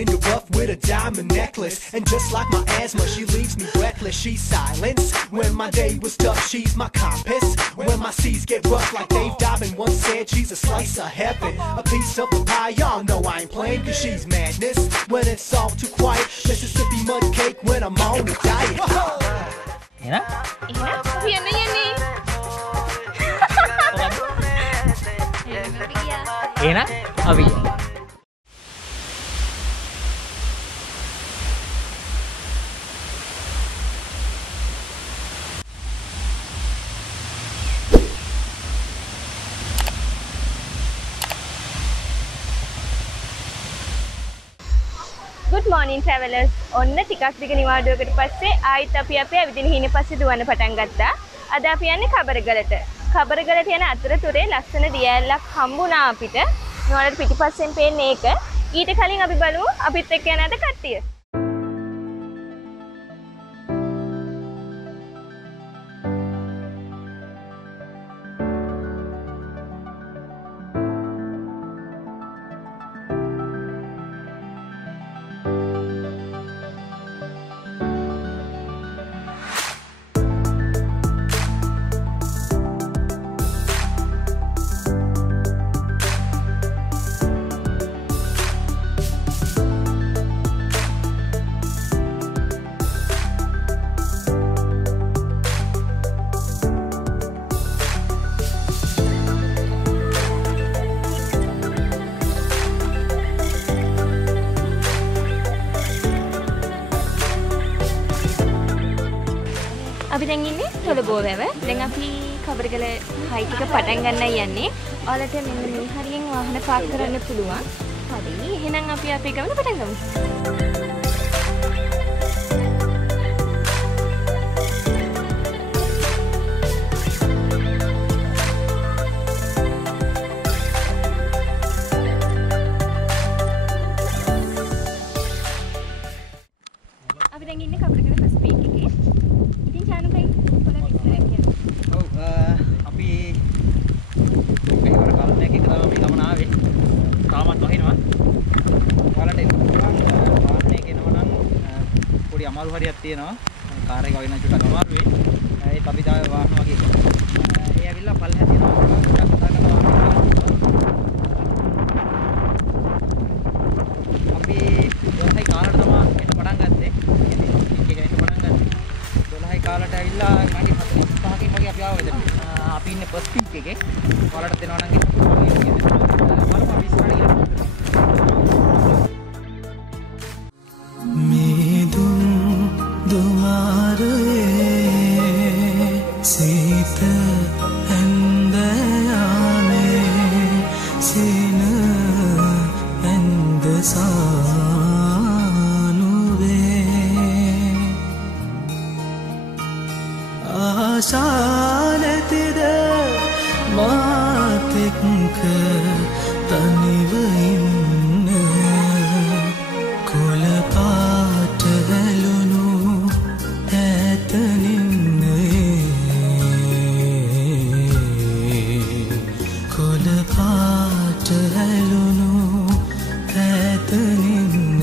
In the rough with a diamond necklace, and just like my asthma, she leaves me breathless. She's silence when my day was tough. She's my compass when my seas get rough. Like Dave Dobbin once said, she's a slice of heaven, a piece of the pie. Y'all know I ain't playing, 'cause she's madness when it's all too quiet. Mississippi mud cake when I'm on a diet. Ena? Ena? Abi. Good morning travellers. ඔන්න ටිකක් දිග නිවාඩුවකට පස්සේ ආයිත් අපි අපේ ඇවිදින හීනේ පස්සේ දුවන්න පටන් ගත්තා. අද අපි යන්නේ කබරගලට. කබරගලට යන අතරතුරේ ලස්සන දියැලක් හම්බුණා අපිට. මොනවලට පිටිපස්සෙන් පේන්නේ ඒක. ඊට කලින් අපි බලමු අපිත් එක්ක යන අද කට්ටිය. අපි දැන් ඉන්නේ තොලබෝවැව. දැන් අපි කබරගල හයික් එක පටන් ගන්නයි යන්නේ. ඔයාලට මෙන්න මේ හරියෙන් වාහන පාක් කරන්න පුළුවන්. හරි. එහෙනම් අපි අපේ ගමන පටන් ගමු. අපි දැන් ඉන්නේ කබරගල ෆස්ට් පීක් එකේ. අමාරු හරියක් තියෙනවා. කාර් එක වගේ නම් චුට්ටක් අමාරු වෙයි. ඒත් අපි තාම වාහන වගේ. ඒ ඇවිල්ලා පල්ලෙහා තියෙනවා. ටිකක් කතා කරලා වාහන. අපි 12යි කාලට තමයි එන්න පටන් ගත්තේ. කියන්නේ එක එන්න පටන් ගත්තේ. 12යි කාලට ඇවිල්ලා ගාඩි 45කින් වගේ අපි ආවා එතන. අපි ඉන්නේ ෆස්ට් පීක් එකේ. ඔයාලට දෙනවා නම් එන්න පුළුවන්. බලමු අපි ඉස්සරහට ගිහලා. ආශාලතිද මාතෙක්ක තනිව ඉන්න කොළ පාට වැළුණු ඇතනින්න කොළ පාට වැළුණු ඇතනින්න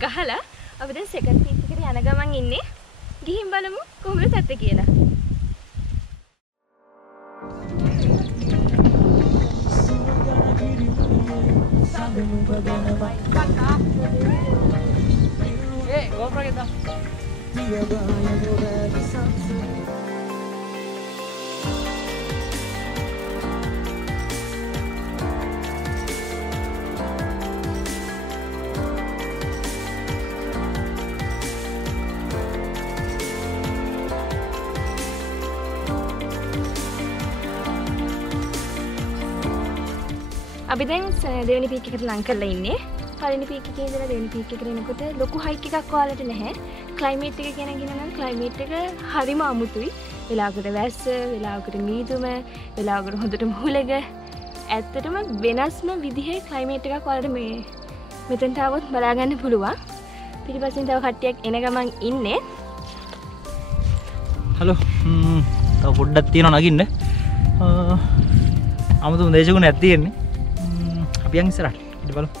ගහලා අපි දැන් සෙකන්ඩ් පීක් එකට යන ගමන් ඉන්නේ. ගිහින් බලමු කොහොමද තත්ත්වය කියලා. Hey, GoPro kita. අපි දැන් දෙවෙනි පීක් එකට ලං කරලා ඉන්නේ. පළවෙනි පීක් එකේ ඉඳලා දෙවෙනි පීක් එකට එනකොට ලොකු හයික් එකක් ඔයාලට නැහැ. ක්ලයිමේට් එක ගැන කියනනම් ක්ලයිමේට් එක හරිම අමුතුයි. වෙලාවකට වැස්ස, වෙලාවකට මීදුම, වෙලාවකට හොඳට මුහුලක. ඇත්තටම වෙනස්ම විදිහේ ක්ලයිමේට් එකක් ඔයාලට මේ මෙතෙන්ට આવොත් බලා ගන්න පුළුවන්. පිටිපස්සෙන් තව කට්ටියක් එන ගමන් ඉන්නේ. හලෝ. තව පොඩ්ඩක් තියෙනවා නගින්න. 아무도 දේශගුණයක් තියෙන්නේ. අපි යන් ඉස්සරහට. ඉතින් බලමු.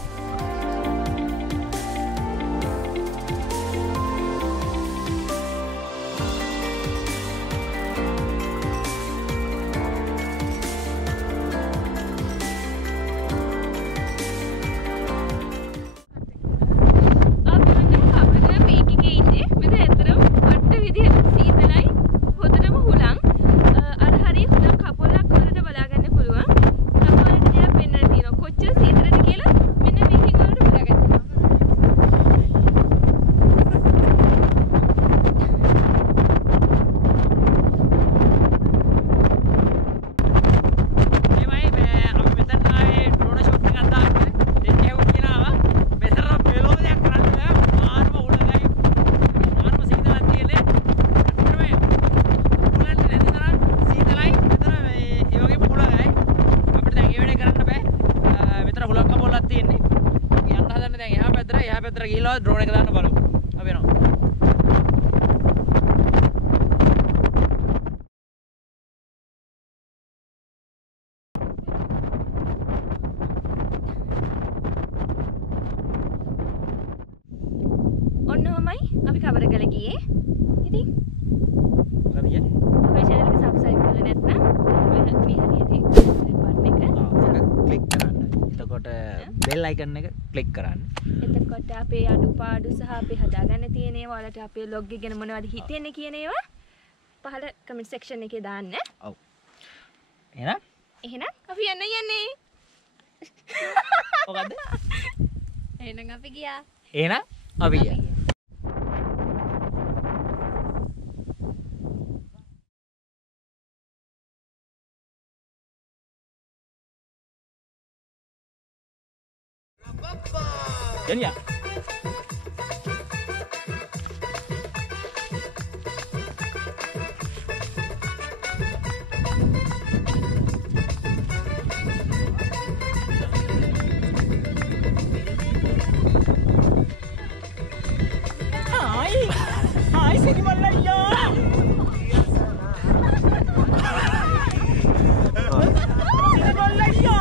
ड्रोन එක දාන්න බලමු. අපි යනවා. ඔන්නෝමයි අපි කබරගල ගියේ. ඉතින් මොකද කියන්නේ? අපේ channel එක subscribe කරලා නැත්නම් මේ හරියට button එක ක්ලික් කරන්න. එතකොට bell icon එක ක්ලික් කරන්න. එතකොට අපේ අඩුපාඩු සහ අපි හදාගන්න තියෙන ඒවා වලට අපේ log එක ගැන මොනවද හිතෙන්නේ කියන ඒවා පහළ comment section එකේ දාන්න. ඔව්. එහෙනම් අපි යන්නේ. මොකද්ද? එහෙනම් අපි ගියා. එහෙනම් අපි ගියා. Jania. Hai sini malaya. Sini malaya.